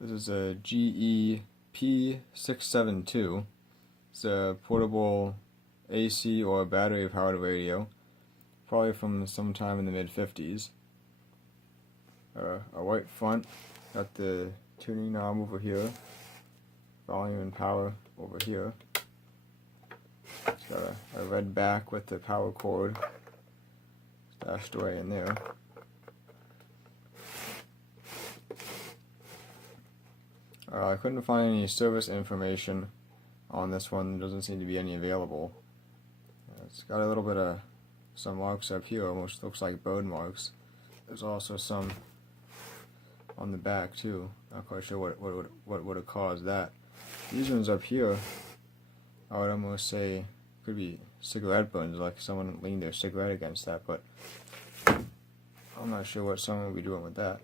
This is a GE P672. It's a portable AC or battery powered radio, probably from sometime in the mid-50s. A white font, got the tuning knob over here, volume and power over here. It's got a red back with the power cord stashed away in there. I couldn't find any service information on this one. There doesn't seem to be any available. It's got a little bit of some marks up here, almost looks like bird marks. There's also some on the back too. Not quite sure what would have caused that. These ones up here, I would almost say could be cigarette burns, like someone leaned their cigarette against that, but I'm not sure what someone would be doing with that.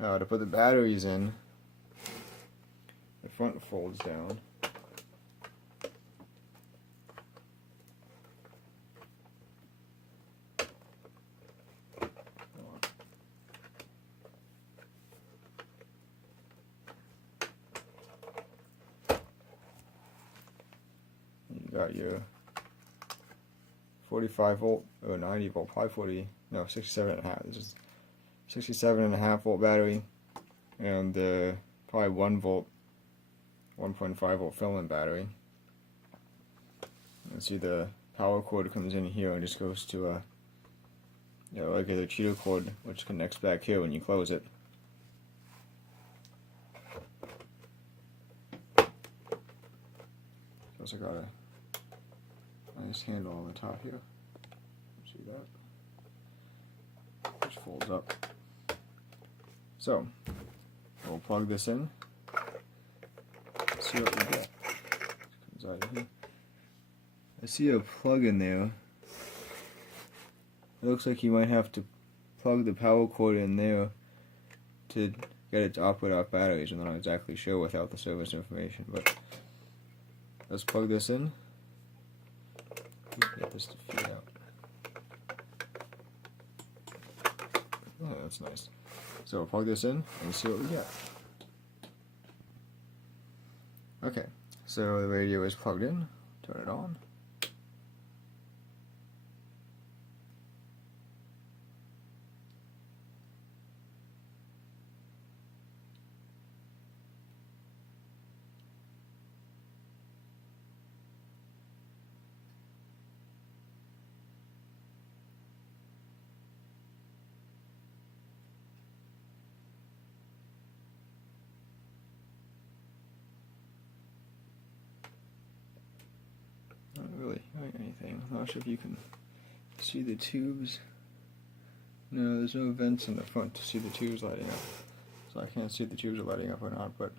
To put the batteries in, the front folds down. You got your 45 volt or 90 volt, probably 40, no, 67.5. This is 67.5 volt battery, and probably 1 volt, 1.5 volt filament battery. You see the power cord comes in here and just goes to a regular cheater cord, which connects back here when you close it. Also got a nice handle on the top here. See that? Which folds up. So, we'll plug this in, see what we get. Comes out of here. I see a plug in there. It looks like you might have to plug the power cord in there to get it to operate off batteries. I'm not exactly sure without the service information, but let's plug this in. Get this to feed out. Oh, that's nice. So we'll plug this in and see what we get. Okay, so the radio is plugged in. Turn it on. Not really hearing anything. I'm not sure if you can see the tubes. No, there's no vents in the front to see the tubes lighting up. So I can't see if the tubes are lighting up or not, but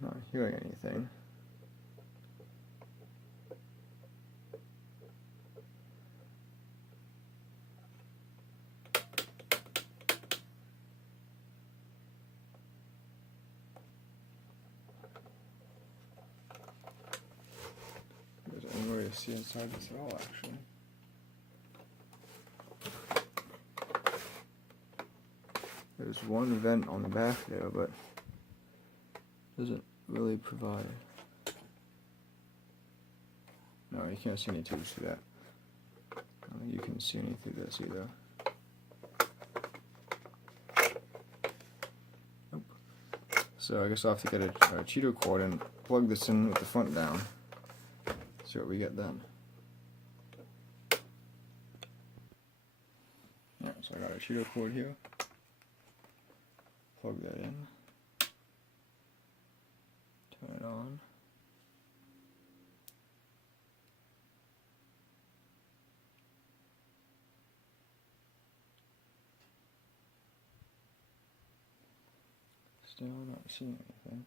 I'm not hearing anything. There's any way to see inside this at all, actually. There's one vent on the back there, but doesn't really provide. No, you can't see any tubes through that. I don't think you can see any through this either. Nope. So I guess I'll have to get a cheater cord and plug this in with the front down. See what we get then. Yeah, so I got a cheater cord here. Plug that in. Turn it on. Still not seeing anything.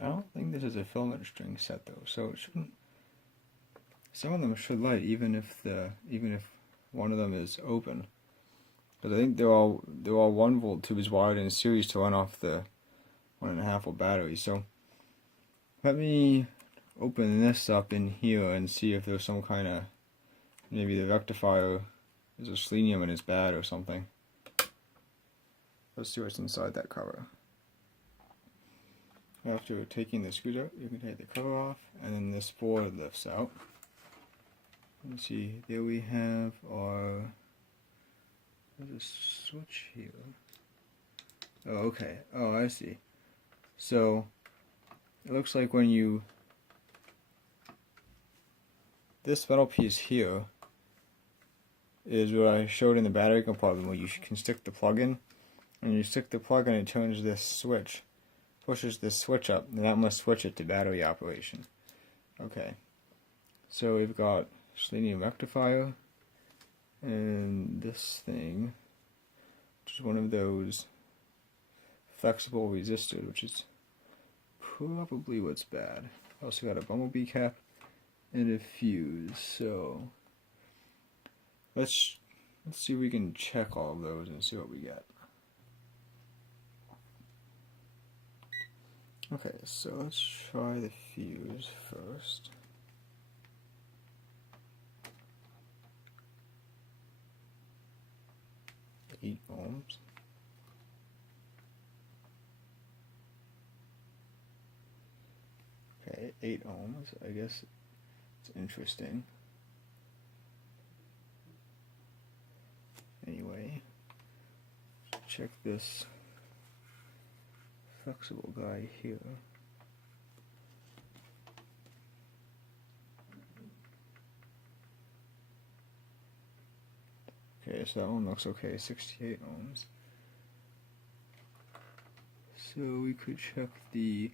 I don't think this is a filament string set though, so it shouldn't some of them should light even if one of them is open. Because I think they're all 1 volt tubes wired in series to run off the 1.5 volt battery. So let me open this up in here and see if there's some kind of, maybe the rectifier is a selenium and it's bad or something. Let's see what's inside that cover. After taking the screws out, you can take the cover off, and then this board lifts out. You see, there we have our, there's a switch here. Oh, okay. Oh, I see. So, it looks like when you, this metal piece here is what I showed in the battery compartment, where you can stick the plug in, and you stick the plug in, it turns this switch, pushes this switch up, and that must switch it to battery operation. Okay, so we've got selenium rectifier, and this thing, which is one of those flexible resistors, which is probably what's bad. Also got a bumblebee cap and a fuse. So let's see if we can check all of those and see what we get. Okay, so let's try the fuse first. Eight ohms. Okay, 8 ohms. I guess it's interesting. Anyway, check this flexible guy here. Okay, so that one looks okay, 68 ohms. So we could check the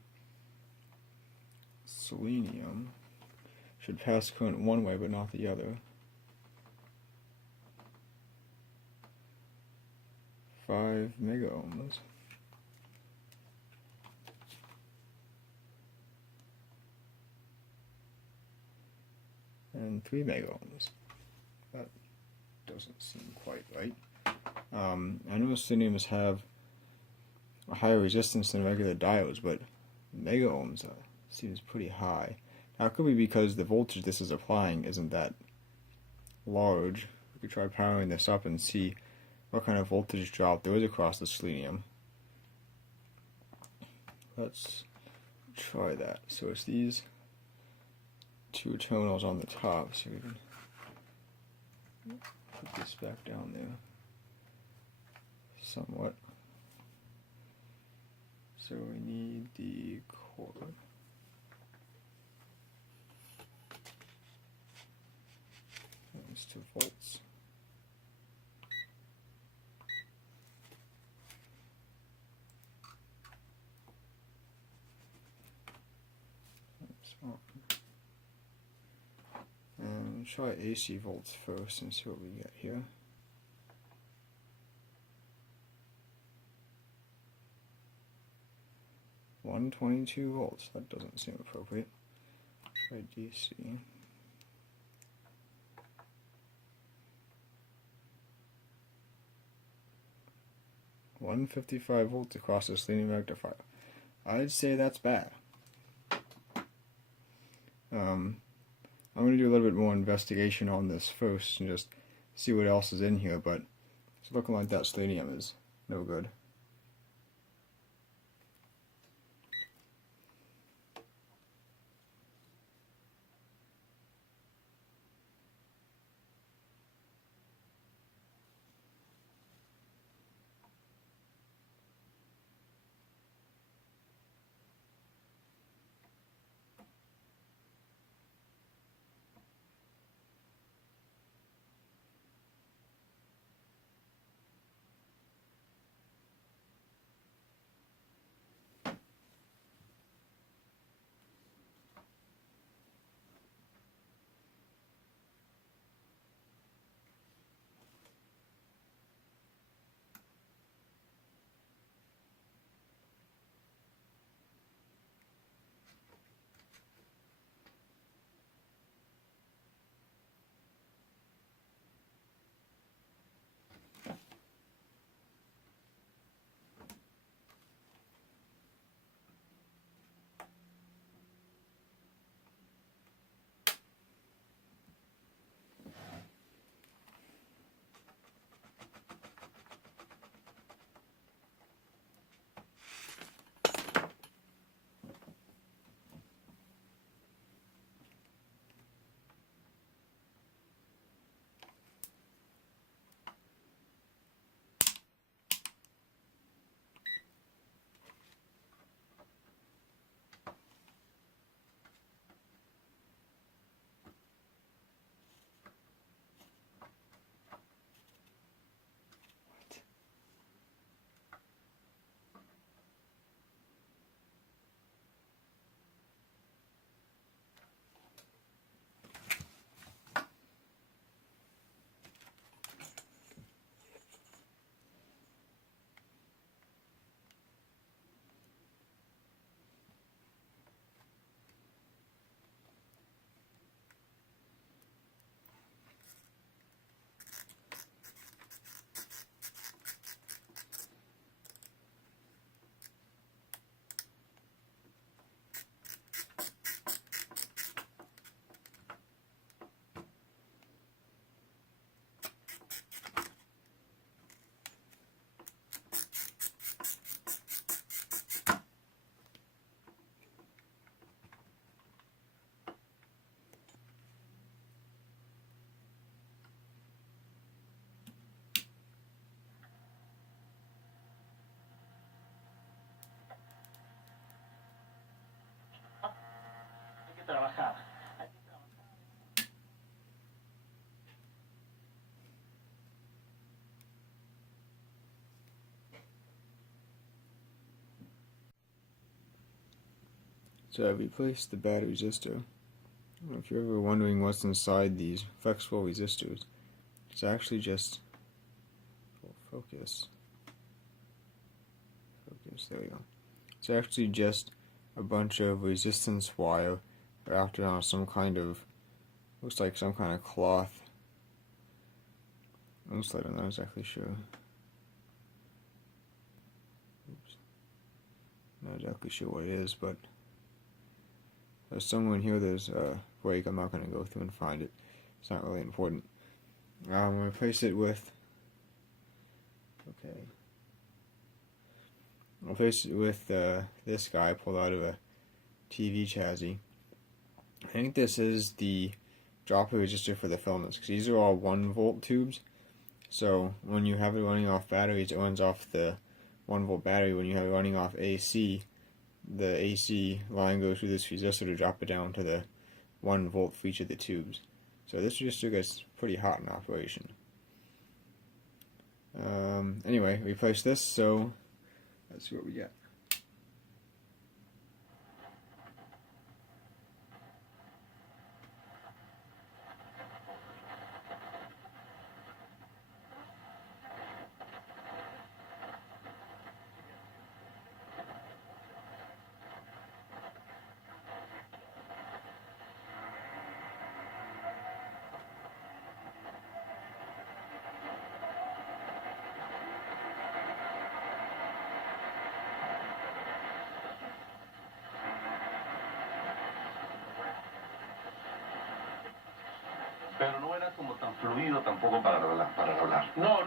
selenium. Should pass current one way but not the other. 5 mega ohms. And 3 mega ohms. That doesn't seem quite right. I know seleniums have a higher resistance than regular diodes, but mega ohms seems pretty high. Now it could be because the voltage this is applying isn't that large. We could try powering this up and see what kind of voltage drop there is across the selenium. Let's try that. So it's these 2 terminals on the top, so we can put this back down there somewhat. So we need the cord. That's 2 volts. That's on. And try AC volts first and see what we get here. $122 volts. That doesn't seem appropriate. Try DC. 155 volts across the selenium rectifier. I'd say that's bad. I'm going to do a little bit more investigation on this first and just see what else is in here, but it's looking like that selenium is no good. So I've replaced the bad resistor. I don't know if you're ever wondering what's inside these flexible resistors. It's actually just focus. There we go. It's actually just a bunch of resistance wire wrapped around some kind of, looks like some kind of cloth. I'm not exactly sure. Oops. Not exactly sure what it is, but there's somewhere in here there's a break. I'm not going to go through and find it. It's not really important. I'm going to replace it with, okay. I'll replace it with this guy pulled out of a TV chassis. I think this is the dropper resistor for the filaments, because these are all 1-volt tubes. So when you have it running off batteries, it runs off the 1-volt battery. When you have it running off AC, the AC line goes through this resistor to drop it down to the 1-volt for each of the tubes. So this resistor gets pretty hot in operation. Anyway, replace this, so let's see what we get. Pero no era como tan fluido tampoco para hablar. No.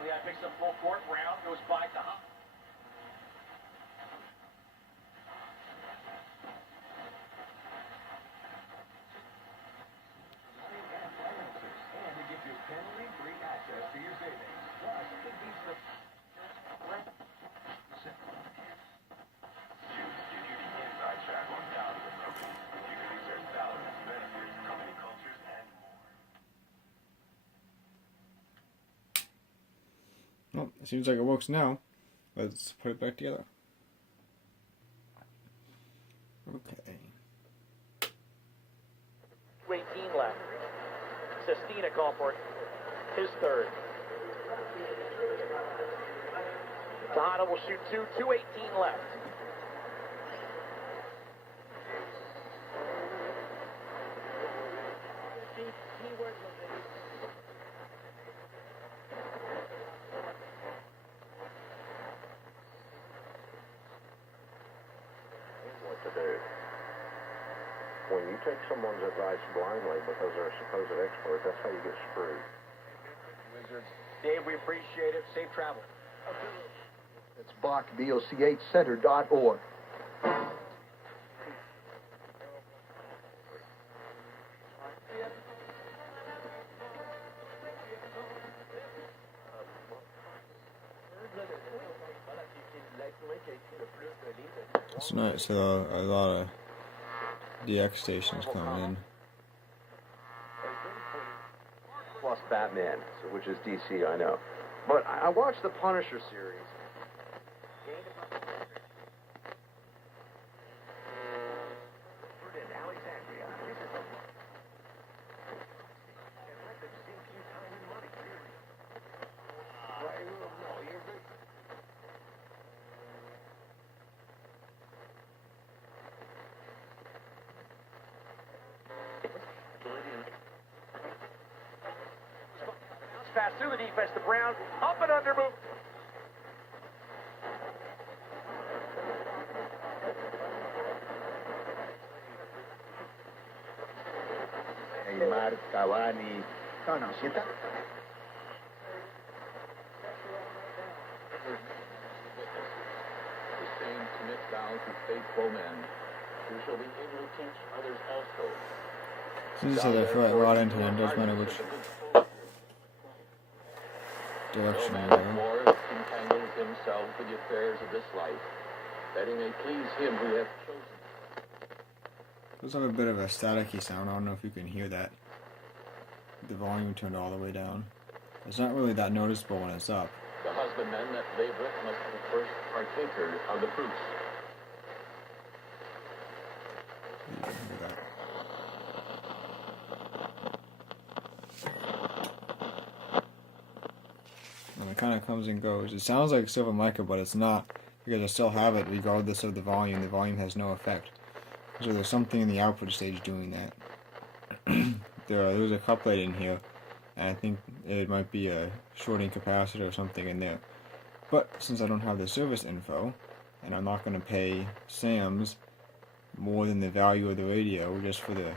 We got to pick some full court. Brown goes by to Hunt. Well, it seems like it works now. Let's put it back together. Okay. 2:18 left. Sestina call for his third. Tejada will shoot 2:18 left. What to do. When you take someone's advice blindly because they're a supposed expert, that's how you get screwed. Wizards. Dave, we appreciate it. Safe travel. It's Bach, BOCHcenter.org. It's nice. So a lot of DX stations coming in. Plus Batman, which is DC, I know. But I watched the Punisher series. Pass through the defense to Brown. Up and under move. Neymar, Cavani. No, sienta. The same commit thou to faithful men, who shall be able to teach others also. Seems as though they feel like right into it, doesn't matter which direction you go. More entangles himself with the affairs of this life, that he may please him who hath chosen. Does have a bit of a staticky sound. I don't know if you can hear that. The volume turned all the way down. It's not really that noticeable when it's up. The husbandman that laboreth must be first partaker of the fruits. You can hear that. And it kind of comes and goes. It sounds like silver mica, but it's not, because I still have it regardless of the volume. The volume has no effect. So there's something in the output stage doing that. There's a couplet in here, and I think it might be a shorting capacitor or something in there. But since I don't have the service info, and I'm not going to pay Sam's more than the value of the radio just for the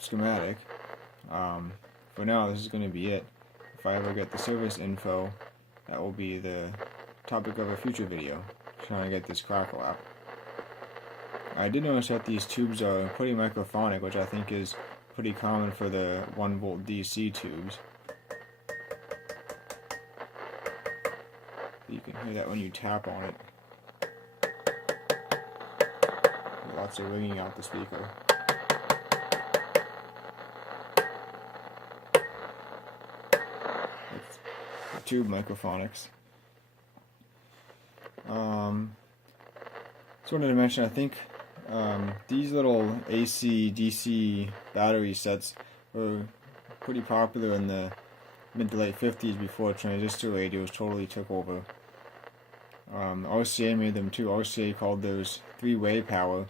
schematic, for now this is going to be it. If I ever get the service info, that will be the topic of a future video, trying to get this crackle out. I did notice that these tubes are pretty microphonic, which I think is pretty common for the 1-volt DC tubes. You can hear that when you tap on it. Lots of ringing out the speaker. It's the tube microphonics. Just wanted to mention, I think these little AC DC battery sets were pretty popular in the mid to late 50s before transistor radios totally took over. RCA made them too. RCA called those three-way power,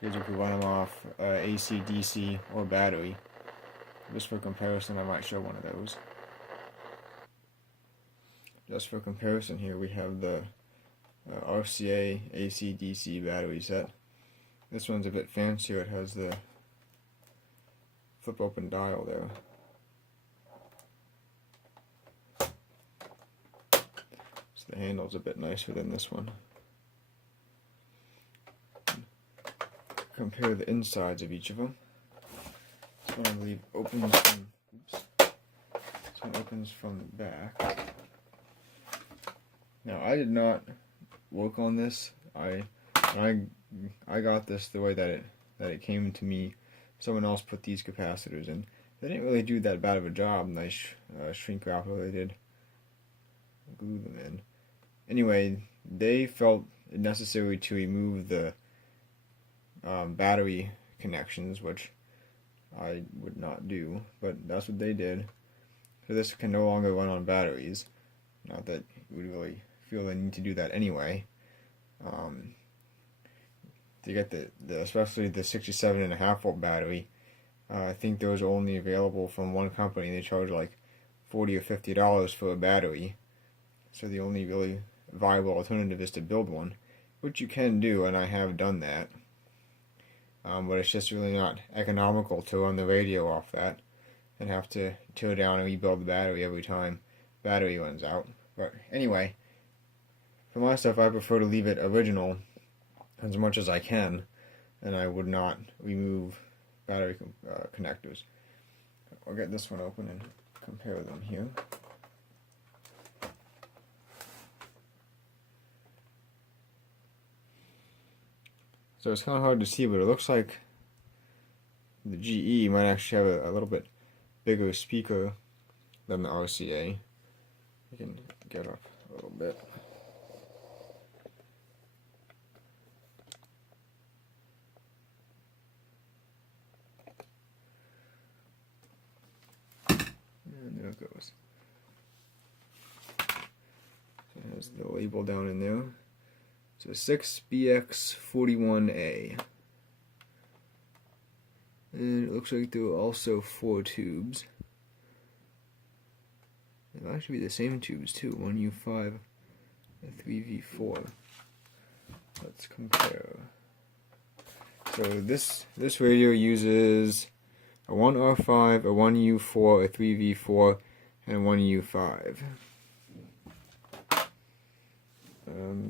because you could run them off AC, DC, or battery. Just for comparison, I might show one of those. Just for comparison here, we have the RCA AC DC battery set. This one's a bit fancier. It has the flip open dial there. So the handle's a bit nicer than this one. Compare the insides of each of them. This one I believe opens from, oops. This one opens from the back. Now I did not work on this. I got this the way that it came to me. Someone else put these capacitors in. They didn't really do that bad of a job. Nice shrink wrap, they did glue them in. Anyway, they felt it necessary to remove the battery connections, which I would not do, but that's what they did. So this can no longer run on batteries. Not that you would really feel the need to do that anyway. To get the especially the 67.5 volt battery, I think those are only available from one company. They charge like $40 or $50 for a battery. So the only really viable alternative is to build one, which you can do, and I have done that. But it's just really not economical to run the radio off that and have to tear down and rebuild the battery every time battery runs out. But anyway, for my stuff, I prefer to leave it original as much as I can, and I would not remove battery connectors. I'll get this one open and compare them here. So it's kind of hard to see, but it looks like the GE might actually have a little bit bigger speaker than the RCA. You can get up a little bit. And there it goes. So it has the label down in there. So 6BX41A. And it looks like there are also 4 tubes. They'll actually be the same tubes too, 1U5 and 3V4. Let's compare. So this radio uses a 1R5, a 1U4, a 3V4, and a 1U5.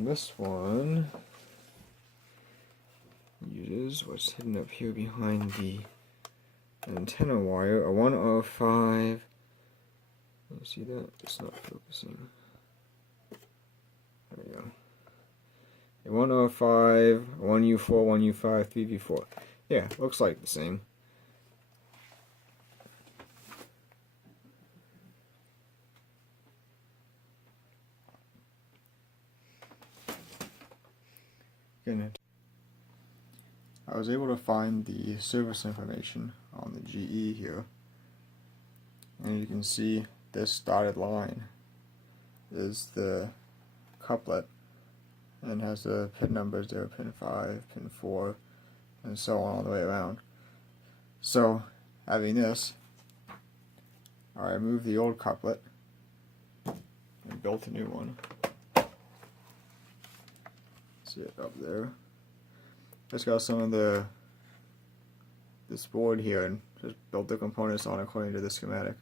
This one uses what's hidden up here behind the antenna wire, a 1R5. You see that? It's not focusing. There we go. a 105, 1U4, 1U5, 3V4. Yeah, looks like the same. I was able to find the service information on the GE here, and you can see this dotted line is the couplet and has the pin numbers there, pin 5, pin 4, and so on all the way around. So, having this, I removed the old couplet and built a new one. See it up there. Just got some of this board here and just built the components on according to the schematic.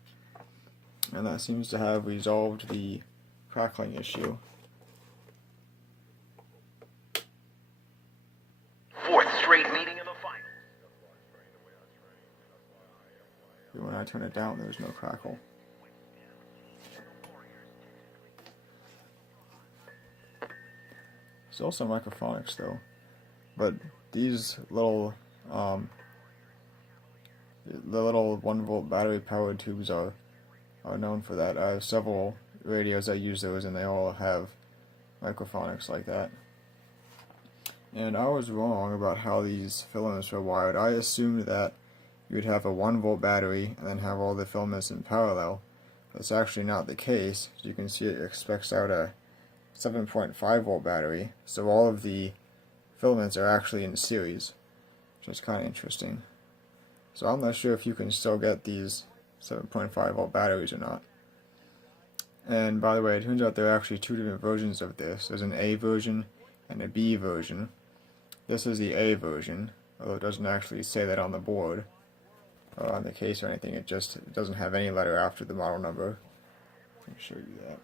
And that seems to have resolved the crackling issue. Fourth straight meeting in the final. When I turn it down, there's no crackle. Still some microphonics though, but these little the little 1-volt battery powered tubes are known for that. I have several radios that use those, and they all have microphonics like that. And I was wrong about how these filaments were wired. I assumed that you would have a 1-volt battery and then have all the filaments in parallel. That's actually not the case. As you can see, it expects out a 7.5-volt battery, so all of the filaments are actually in series, which is kind of interesting. So I'm not sure if you can still get these 7.5-volt batteries or not. And by the way, it turns out there are actually two different versions of this. There's an A version and a B version. This is the A version, although it doesn't actually say that on the board or on the case or anything. It doesn't have any letter after the model number. Let me show you that.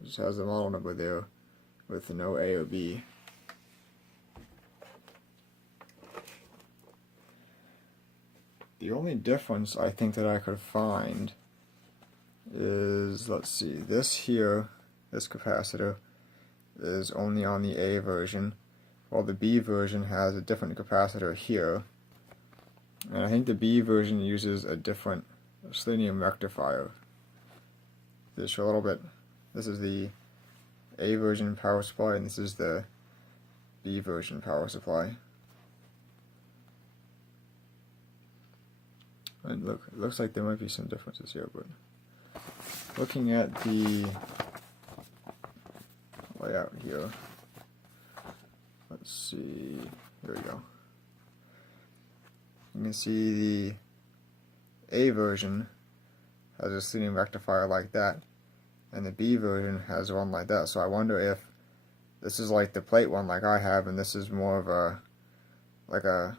It just has the model number there with no A or B. The only difference I think that I could find is, let's see, this here, this capacitor, is only on the A version, while the B version has a different capacitor here. And I think the B version uses a different selenium rectifier. Just a little bit. This is the A version power supply, and this is the B version power supply. And look, it looks like there might be some differences here, but looking at the layout here, let's see, here we go. You can see the A version has a selenium rectifier like that, and the B version has one like that. So I wonder if this is like the plate one like I have, and this is more of a, like a,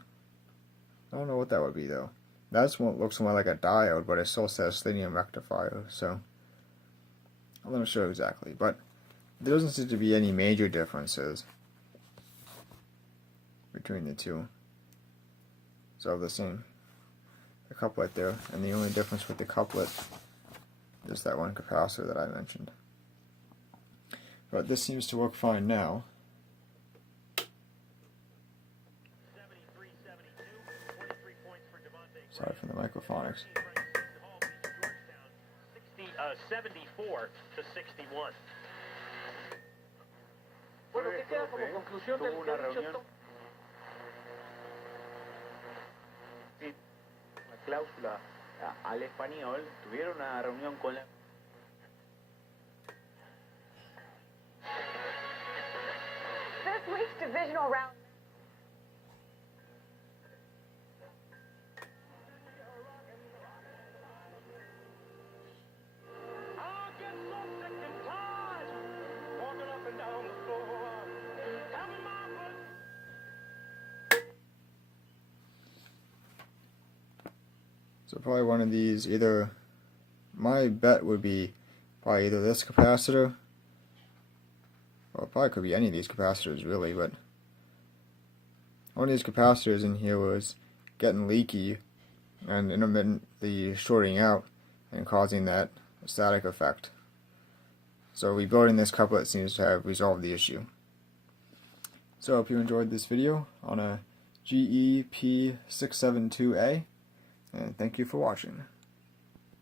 I don't know what that would be though. That's what looks more like a diode, but it still says selenium rectifier, so I'm not sure exactly. But there doesn't seem to be any major differences between the two. So the same, the couplet there, and the only difference with the couplet is that one capacitor that I mentioned. But this seems to work fine now. Sorry for the microphonics. 74 to 61. Bueno, ¿qué queda como conclusión del que ha dicho? Sí, la cláusula al español, tuvieron una reunión con la... This week's divisional round. So probably one of these, either, my bet would be probably either this capacitor, or it probably could be any of these capacitors really, but one of these capacitors in here was getting leaky and intermittently shorting out and causing that static effect. So rebuilding this couplet seems to have resolved the issue. So I hope you enjoyed this video on a GE P672A, and thank you for watching.